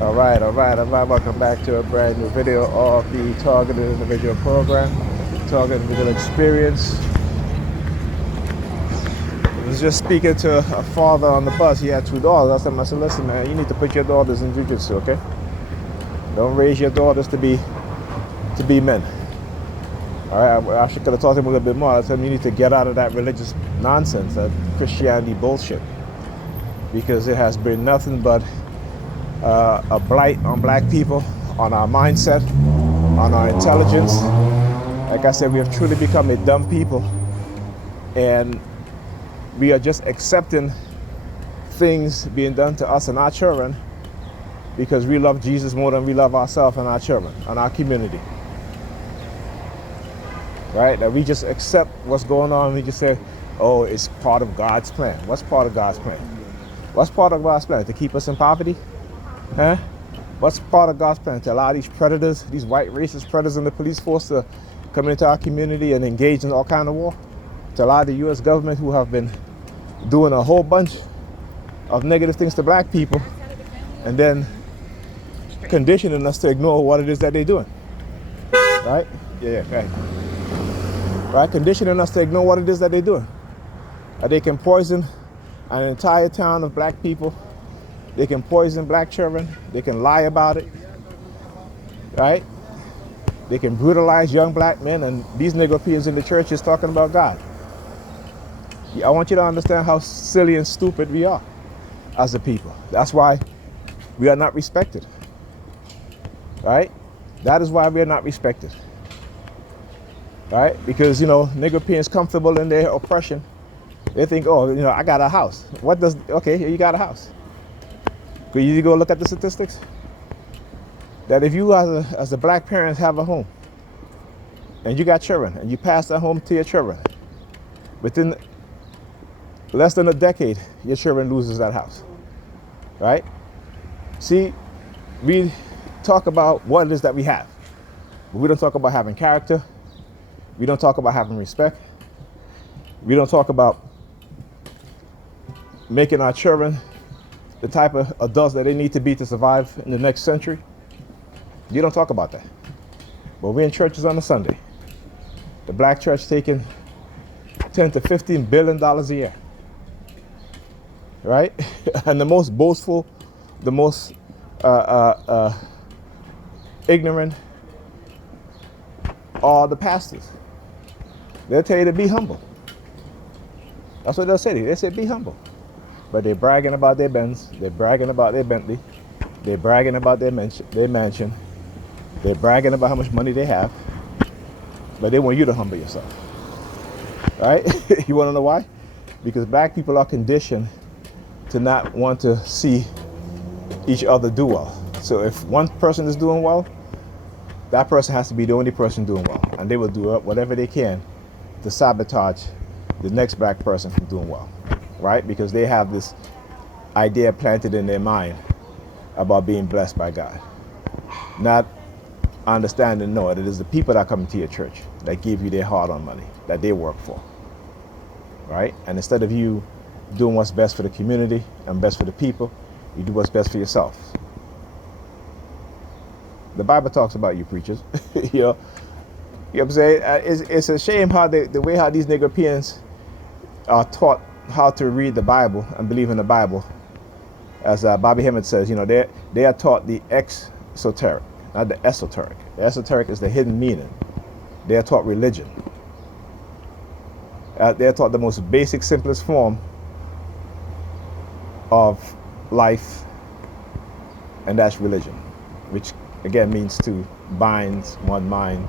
All right. Welcome back to a brand new video of the Targeted Individual Program, Targeted Individual Experience. I was just speaking to a father on the bus. He had two daughters. I said, listen, man, you need to put your daughters in jiu-jitsu, okay? Don't raise your daughters to be men. All right, I should could have taught him a little bit more. I told him you need to get out of that religious nonsense, that Christianity bullshit, because it has been nothing but a blight on black people, on our mindset, on our intelligence. Like I said, we have truly become a dumb people, and we are just accepting things being done to us and our children because we love Jesus more than we love ourselves and our children and our community. Right? That we just accept what's going on and we just say, oh, it's part of God's plan. What's part of God's plan? What's part of God's plan? To keep us in poverty? Huh? What's part of God's plan? To allow these predators, these white racist predators in the police force to come into our community and engage in all kind of war? To allow the U.S. government, who have been doing a whole bunch of negative things to black people, and then conditioning us to ignore what it is that they're doing? Right? Yeah, right. Right? Conditioning us to ignore what it is that they're doing. They can poison an entire town of black people. They can poison black children. They can lie about it. Right? They can brutalize young black men, and these Negropeans in the church is talking about God. I want you to understand how silly and stupid we are as a people. That's why we are not respected. Right? That is why we are not respected. Right? Because, Negropeans comfortable in their oppression. They think, oh, I got a house. Okay, you got a house. Could you go look at the statistics? That if you as a black parent have a home, and you got children, and you pass that home to your children, within less than a decade, your children loses that house. Right? See, we talk about what it is that we have, but we don't talk about having character. We don't talk about having respect. We don't talk about making our children the type of adults that they need to be to survive in the next century. You don't talk about that. But we're in churches on a Sunday. The black church taking $10 to $15 billion a year. Right? And the most boastful, the most ignorant are the pastors. They'll tell you to be humble. That's what they'll say to you. They say be humble. But they're bragging about their Benz. They're bragging about their Bentley. They're bragging about their mansion. They're bragging about how much money they have. But they want you to humble yourself. Right? You want to know why? Because black people are conditioned to not want to see each other do well. So if one person is doing well, that person has to be the only person doing well. And they will do whatever they can to sabotage the next black person from doing well. Right? Because they have this idea planted in their mind about being blessed by God. Not understanding, no, it is the people that come into your church that give you their hard-earned money, that they work for. Right? And instead of you doing what's best for the community and best for the people, you do what's best for yourself. The Bible talks about you preachers. You know what I'm saying? It's a shame how the way how these Negropeans are taught how to read the Bible and believe in the Bible. As Bobby Hemmett says, they are taught the exoteric, not the esoteric. The esoteric is the hidden meaning. They are taught religion. They are taught the most basic, simplest form of life, and that's religion, which again means to bind one mind,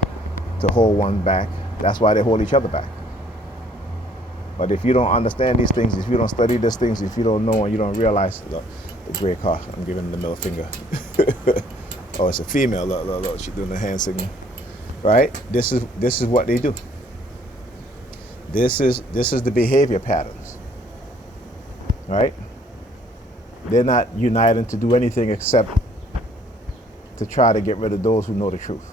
to hold one back. That's why they hold each other back. But if you don't understand these things, if you don't study these things, if you don't know and you don't realize, look, the gray car, I'm giving the middle finger. Oh, it's a female. Look, she's doing the hand signal. Right? This is what they do. This is the behavior patterns. Right? They're not uniting to do anything except to try to get rid of those who know the truth.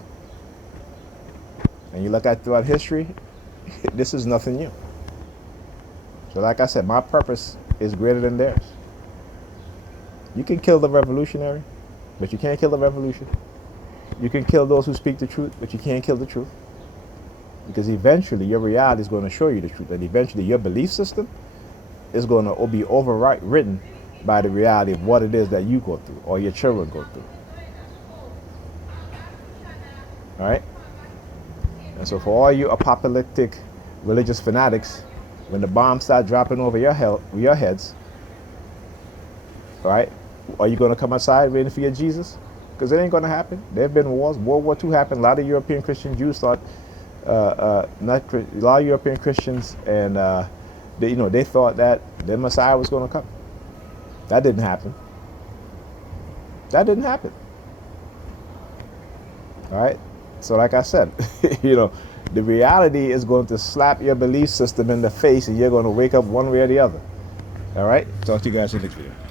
And you look at throughout history, this is nothing new. So like I said, my purpose is greater than theirs. You can kill the revolutionary, but you can't kill the revolution. You can kill those who speak the truth, but you can't kill the truth. Because eventually your reality is going to show you the truth. And eventually your belief system is going to be overwritten by the reality of what it is that you go through or your children go through. All right? And so for all you apocalyptic religious fanatics, when the bombs start dropping over your heads, all right, are you going to come outside waiting for your Jesus? Because it ain't going to happen. There have been wars. World War II happened. A lot of European Christian Jews thought, a lot of European Christians, and they thought that the Messiah was going to come. That didn't happen. That didn't happen. All right. So like I said, the reality is going to slap your belief system in the face, and you're going to wake up one way or the other. All right. Talk to you guys in the next video.